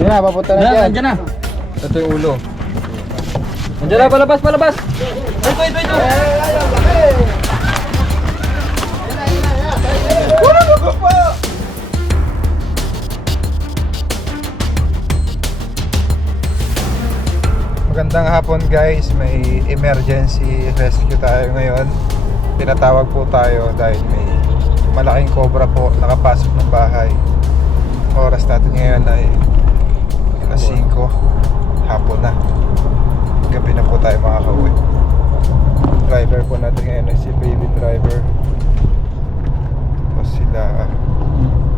Yan na, papunta na dyan. Nandiyan na. Ito yung ulo. Nandiyan na, palabas, palabas. Ito. Magandang hapon guys, may emergency rescue tayo ngayon. Pinatawag po tayo dahil may malaking cobra po nakapasok ng bahay. Oras natin ngayon ay alas 5 hapon na. Gabi na po tayo makakauwi. Driver po natin ngayon ay si baby driver. Tapos sila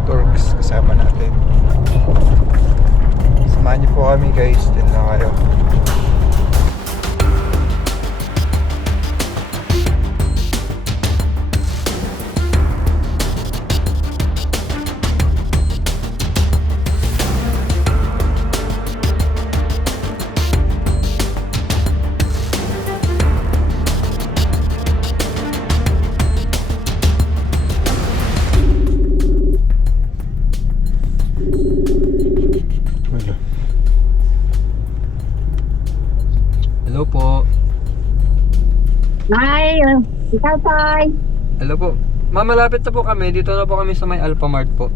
Turks kasama natin. Samahan niyo po kami guys, din lang kayo. Hello po. Hi, ikaw Tay. Hello po. Ma'am, malapit na po kami. Dito na po kami sa may Alphamart po.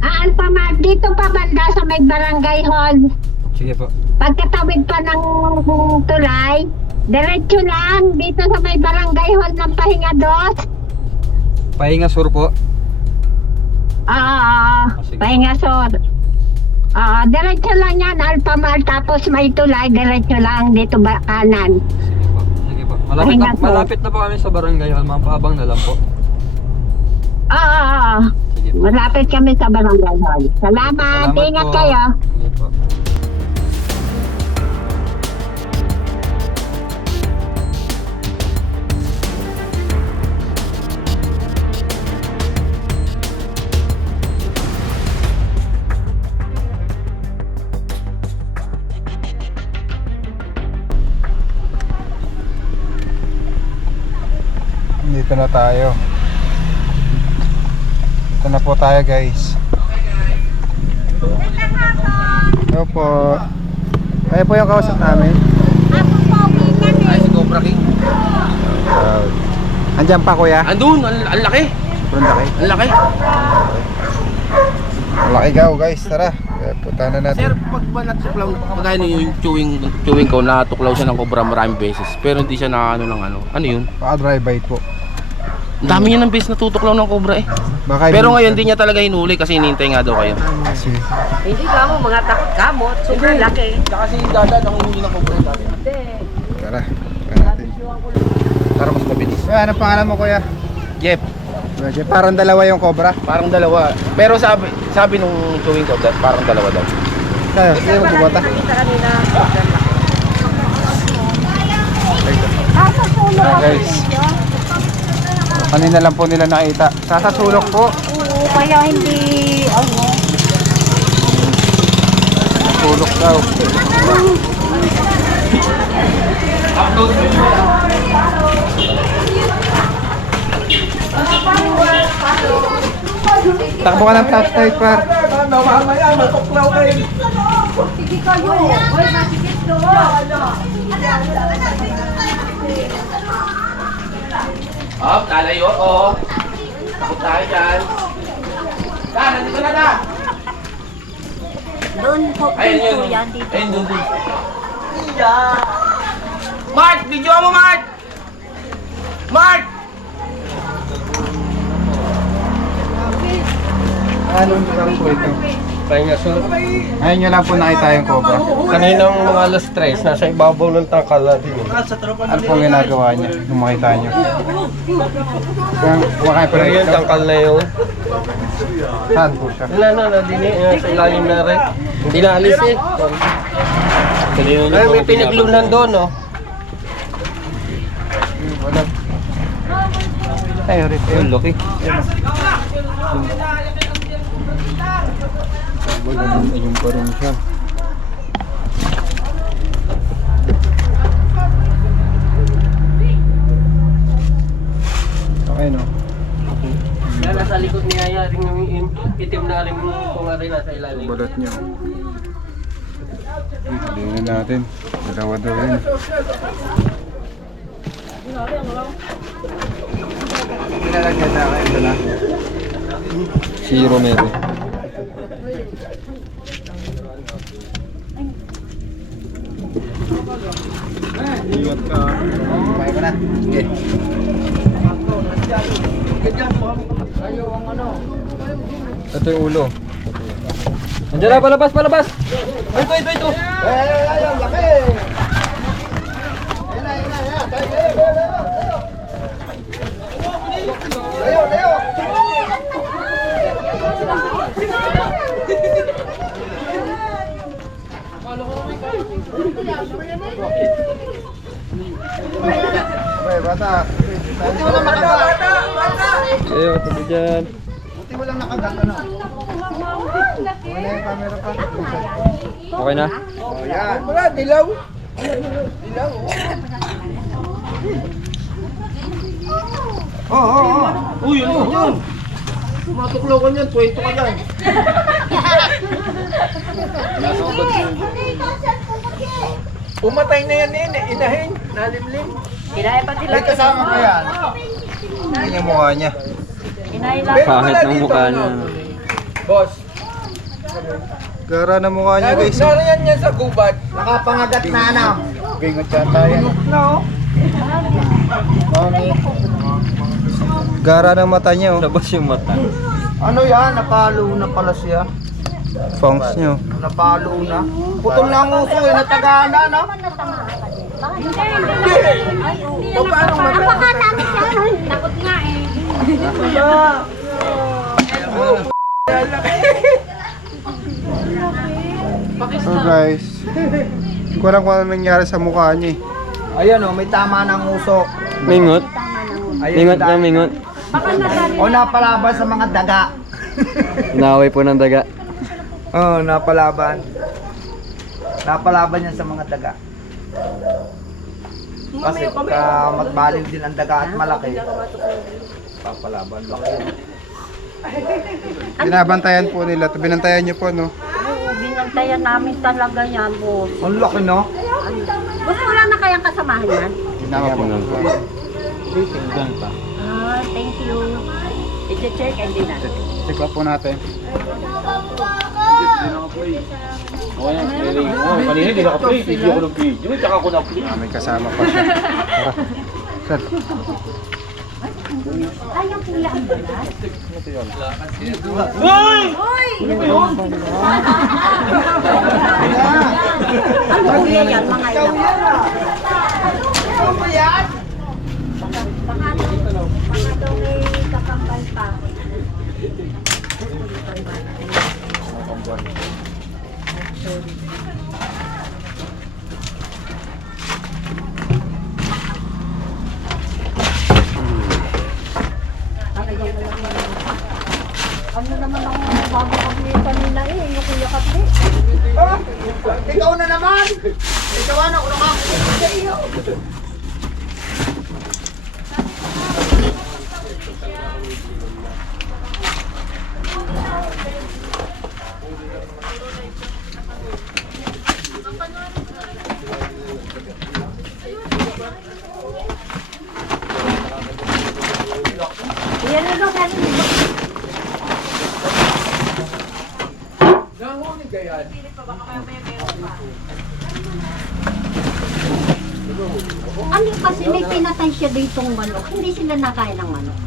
Alphamart, dito pa banda sa may barangay hall. Sige po. Pagkatawid pa ng tulay, diretso lang dito sa may barangay hall ng Pahinga 2. Pahinga Sur po. Sige. Pahinga Sur. Diretso lang yan, Alphamart, tapos may tulay, diretso lang dito ba kanan. Sige po. Sige po. Pahinga Sur. Malapit na po kami sa barangay hall. Ma'am, paabang na lang po. Sige po. Malapit kami sa barangay hall. Salamat, ingat po. kayo. Sige po. Dito na tayo. Dito na po tayo guys. Hello po. Kayo po yung kausap namin. Ay, si Cobra King. Andyan pa kuya? Andun, ang laki. Sobrang laki. Ang laki. Laki gaw guys, tara. Punta na natin. Sir, pag ba natuklaw, pagkaya yung chewing ko, natuklaw siya ng Cobra maraming beses. Pero hindi siya nakano ng ano. Ano yun? Baka dry bite po. Ang dami niya ng beses natutuklaw ng Cobra eh. Baka Pero ngayon hindi niya talaga hinuli kasi hinihintay nga daw kayo. Kasi Hindi ka mo, mga takot kamot. Sobrang laki. Kasi dada nang huli ng Cobra dati. tara. Tara natin. Para mas mabilis. Kuya, anong pangalan mo kuya? Jeff, Jeff, parang dalawa yung cobra. parang dalawa. Pero sabi nung chewing ko, parang dalawa daw. Kaya, hindi mo bubota. Nakita kanina. Guys. Kanina lang po nila nakita. Sasasulok po. Oo, kaya hindi, Sulok daw. Takbo ka ng touch tight par. Lalayo ako. Takot tayo dyan. Nandito na na. doon po, Ayun yun. yan dito. Ayun doon. Mark! Video mo, Mark! Mark! Anong lugar po ito? Pahinga Sur. Ayun nyo lang po nakita yung cobra. Kaninang mga alas 3, nasa ibabaw ng tangkala din. Ano po ginagawa niya nung makita niyo? Kumakain pa Pero rin yun, ito? tangkal na yun. Saan po siya? Wala na, dini, sa ilalim na rin. Hindi na alis eh. Ay, may pinaglunan doon, oh. Wala. Ay, rito yun. Laki. Yung pa rin siya. rin yung itim na rin kung rin nasa ilalim. Balot nyo. Tingnan natin. Dalawa daw yun. Nilalagyan na kayo ito na. Si Romero. Ingat ka. Kumain ka na. Sige. Ito yung ulo. Andiyan na, palabas, palabas! Ito! Laki! Layo! Bay, bata. Buti mo lang nakagat. Ayo, tabi dyan. Buti mo lang nakagat, ano? Wala yung camera pa. Okay na? Oh, yan. Wala, dilaw. Dilaw. Uy, yun! Matuklaw ka niyan, kwento ka yan. Pumatay na yan, inahin. Nalimlim. Kinaya pa sila. May kasama ko yan. Hindi yung mukha niya. Kinaya lang. Pahit ng mukha niya. Boss. Gara na mukha niya, guys. Nariyan niya sa gubat. Nakapangagat na ano. Bingot yata yan. No. Gara ng mata niya, oh. Labas yung mata. Ano yan? Napalo na pala siya. Fangs niyo. Napalo na. Putol na ang uso eh. Natagaan na, no? Napakatakot siya. Takot nga eh. So guys, hindi ko alam kung ano nangyari sa mukha niya, Ayan, oh. May tama ng uso. Mingot? Mingot na mingot. O napalaban sa mga daga. Inaway po ng daga. Oo, napalaban. Napalaban yan sa mga daga. Kasi matbaling din ang daga at malaki. Papalaban laki. Binabantayan po nila. Binantayan niyo po, no? Oo, binantayan namin talaga yan, boss. Ang laki, no? Boss, wala na kayang kasamahan yan? Binabantayan po. Ah, thank you. I-check and din natin. Check up po natin. Kanina hindi naka-play. Hindi ako nag-video. Tsaka ako na-play. May kasama pa siya. Tara. Sir. Ay, yung pula ang balat. Uy! Ano po yan? Mga ilang. Baka daw may kakambal pa. Ano naman ang bago kami kanina eh, yung kuya kape. Ikaw na naman! Ikaw ano, kung nakakulit sa iyo. Yan ano, galing dito. Ano kasi may pinatay siya ditong manok. Hindi sila nakain ng manok.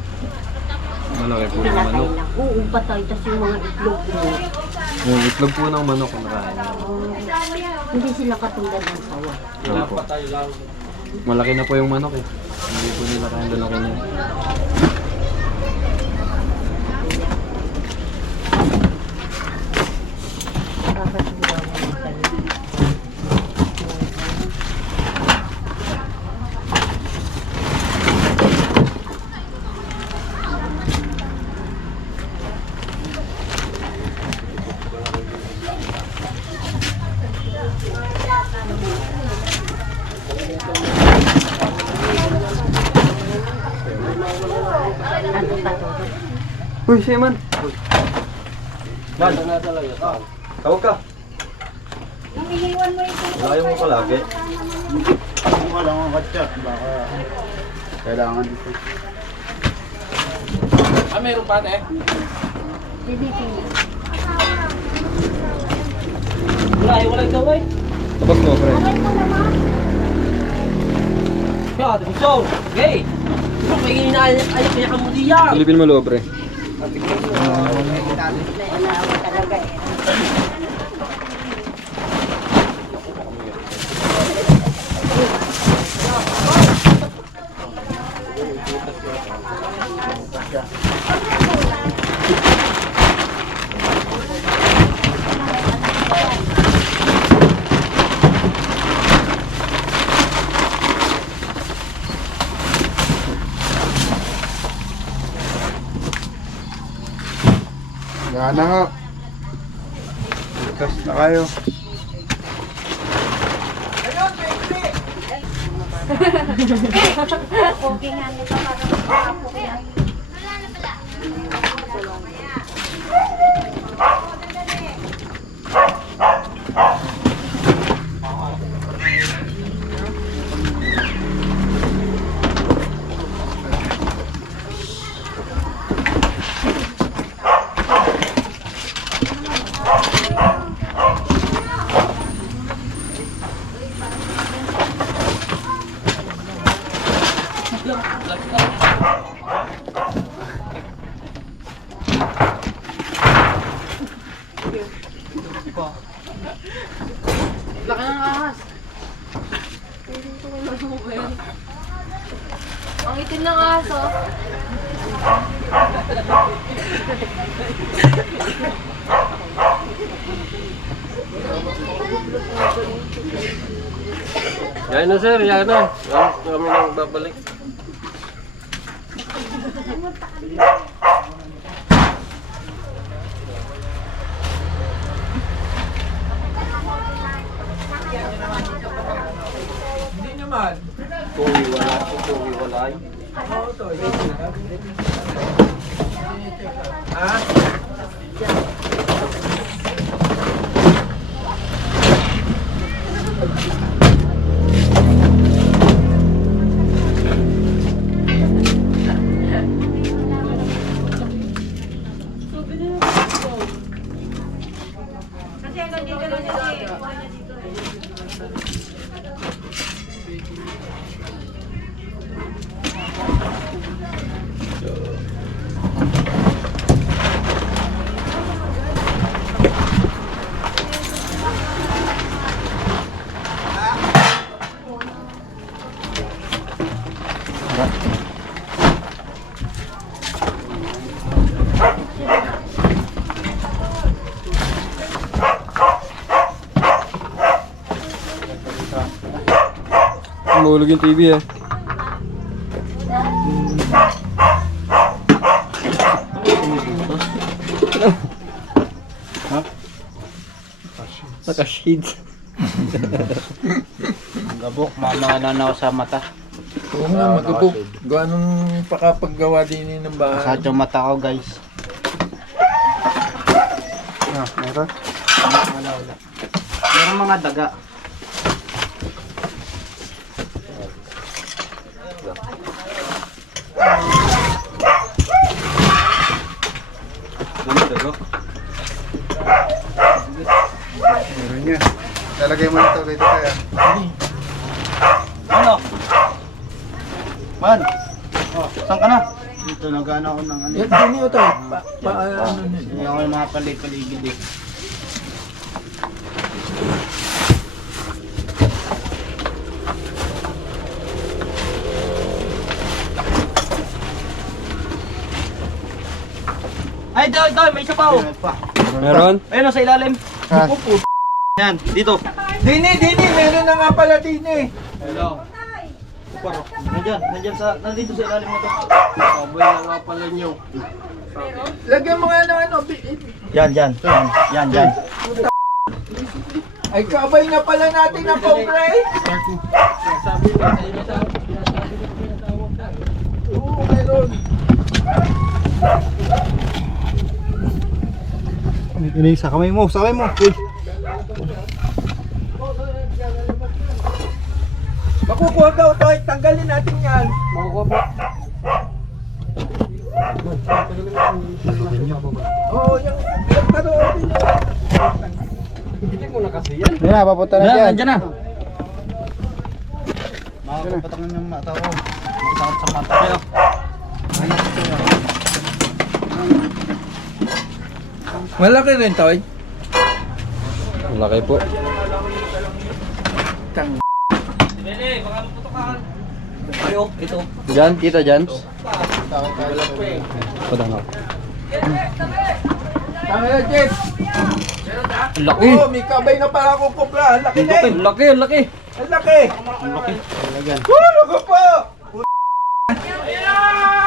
Malaki po Pinatay lang. Oo, patay. Tapos yung mga itlog mo. Yung itlog po ng manok na kain. Hindi sila katulad ng sawa. Malaki na po yung manok eh. Hindi po nila kain lalaki niya. Ano pa to? Uy, siya man. Man, tawag ka. Layo mo palagi. Kung ka lang ang katchat, baka kailangan dito. Ah, mayroon pa eh. Wala ikaw eh. Tapos mo, pre. Yeah, so, okay. May ginaayak mo diyan. Silipin mo loob, pre. Gana ho. Ligtas na kayo. Ang itim ng aso. Yan na sir, yan na. Kami nang babalik. Hindi naman. Tuwi wala. Oo, to. Ha? Kasi hanggang dito lang siya. Mahulog yung TV eh. Naka-shades. Ang gabok, mamananaw sa mata. Oo nga, magabok. Ganong pakapaggawa din ng bahay. Sa yung mata ko guys. Meron? Wala. Meron mga daga. Meron niya. Lalagay mo nito dito kaya. Ano? Man! Oh, saan ka na? Dito, nag-ano ako ng ano. Yan yun ito. Paano nyo? Hindi ako yung mga paligid eh. Ay, doy, may isa pa oh. Meron? Ayun, sa ilalim. Ha? Yan, dito. Dini! Meron na nga pala Dini! Hello. Nandyan nandito sa ilalim mo to. Sabay na nga pala nyo. Lagyan mo nga ng ano. Yan. Ay, kabay na pala natin ang pang-pray! Sabi na sa inyo sa Oo, meron. Yun sa kamay mo, sa kamay mo. Uy. Makukuha daw ito, tanggalin natin yan. Makukuha po. Oo, yung taroon din yan. Hindi mo na kasi yan. Yan na, papunta na dyan. Nandiyan na. Makakapatak na yung mata ko. Sakit sa mata ko. Malaki rin to eh. Malaki po. Diyan, kita dyan. Padang ako. Tama na, Jeff. Laki. Oo, may kabay na pala akong kupla. Ang laki na eh. Laki, laki. Ang laki. Laki po.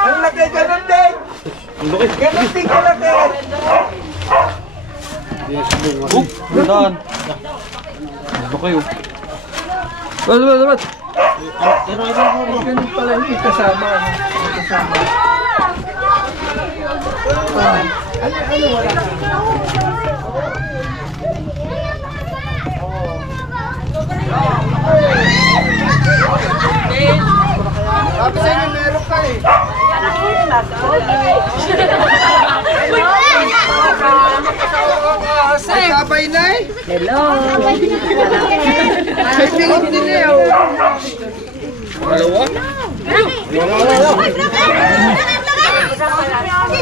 Ang laki, ganun din. Ganun din kalaki. Gandaan. Laki oh. Ba't? Ganun pala hindi kasama. Hindi kasama. Ano wala? Sabi sa inyo, meron ka eh. Ay, kabay na eh. Hello. May tingin din eh. Dalawa?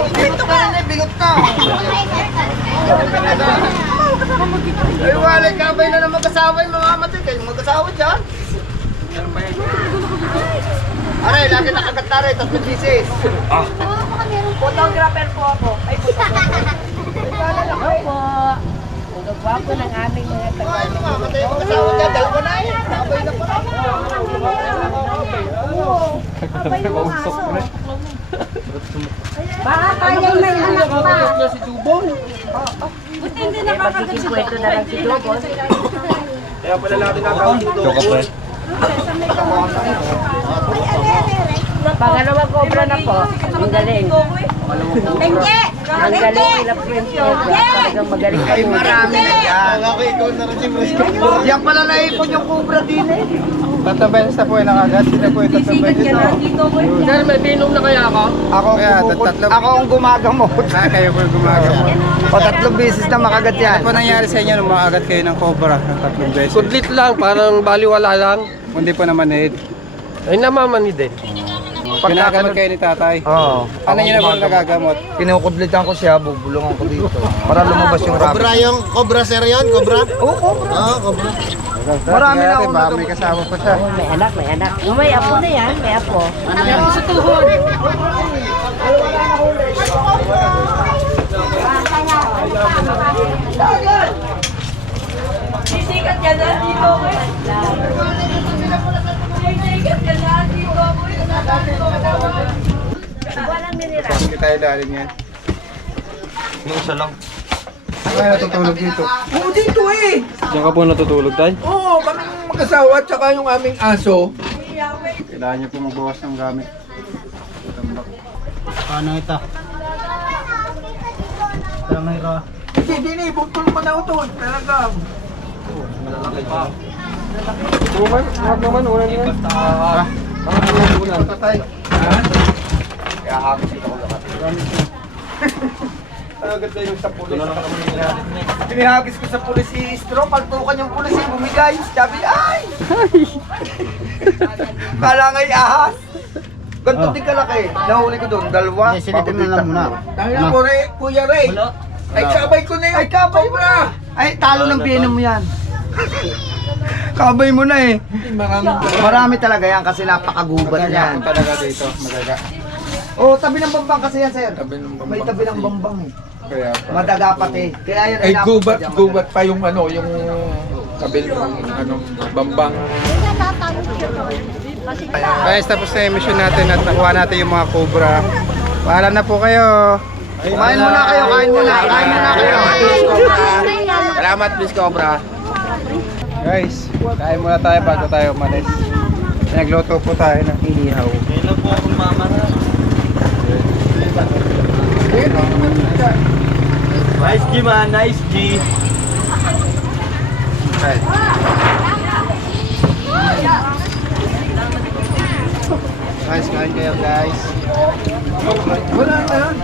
Dito ka na, bigot ka. Ay, wala, kabay na naman kasama yung mga matay. Kayong mag-asawa dyan. Aray, lagi nakagat na rin, 3 pieces. Photographer po ako. Ay, photographer. Hello po. Nagwapo ng aming mga Ay, mga matay yung mag-asawa dyan. Dalawa na eh. Kabay na pala. Baka kaya may anak pa. Buti hindi nakakagat si Kwento na lang si Dobon. Kaya pala lagi nakakawin dito. Pangalawang cobra na po. Ang galing. Hindi! Ang galing nila Princess. Talagang magaling ka Ay, marami na yan. Ako, ikaw na rin si Fresco. Yan pala naipon yung cobra din eh. Tatabay na po yung nakagat. Sila po yung tatabay dito. Sir, may binom na kaya ako? Ako kaya, Ako ang gumagamot. kayo po yung gumagamot. O 3 beses na makagat yan. Ano po nangyari sa inyo nung makagat kayo ng cobra ng 3 beses? Kudlit lang, parang baliwala lang. Hindi po naman eh. Ay, namamanid eh. Ginagamot kayo ni tatay. Oo. Ano nyo na po nagagamot? Kinukudlitan ko siya, bubulungan ko dito. Para lumabas yung rabbit. yung cobra sir yun? Cobra? Oo, cobra. Oo, cobra. Marami na akong Baka may kasama pa siya. May anak, may anak. May apo na yan, may apo. Sisikat ka na dito, boy. Sisikat ka na dito, boy. Walang minira. Hindi tayo daling yan. Yung isa lang. Ay, natutulog dito. Oo, dito eh. Diyan ka po natutulog tayo? Oo, kaming mag-asawa at saka yung aming aso. Kailangan nyo po magbawas ng gamit. Paano ito? Hindi, dini, butol mo na ito. Talagang. Patay. Kaya hapos ito ko lakat. Agad na yung sa pulis. Pinihagis ko sa pulis si Istro. Paltukan yung pulis eh. Bumigay. Sabi, ay! Kala nga'y ahas. Ganito din kalaki. Nahuli ko doon, 2. Silipin mo na muna. Dahil ako rin, Kuya Ray. Ay, kabay ko na yun. Ay, kabay mo na. Ay, talo ng binom mo yan. Kabay mo na eh. Marami talaga yan kasi napakagubat yan. Talaga dito, magaga. Oh, tabi ng bambang kasi yan, sir. Tabi ng bambang May tabi ng kasi. bambang eh. Kaya pa. Madaga pati. Kaya yan Ay, napapadya, madaga. gubat pa yung ano, yung kabil ng ano, bambang. Guys, tapos na yung mission natin at nakuha natin yung mga cobra. Paalam na po kayo. Kumain muna kayo, kain muna. Kain muna kayo. Salamat, please, Cobra. Guys, kain muna tayo bago tayo umalis. Nagluto po tayo ng inihaw. Guys, G man, nice G. Okay. Guys, kain kayo guys. Wala na yan.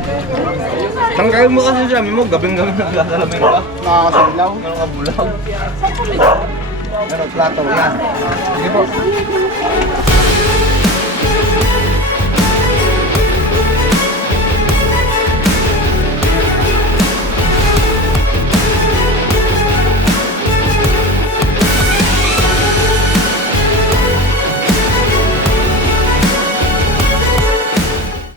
Tanggalin mo kasi siya, mo gabing-gabing nagsasalamin ka. Nakakasilaw. Ano ka bulag? Ano, plato, yan. Sige po.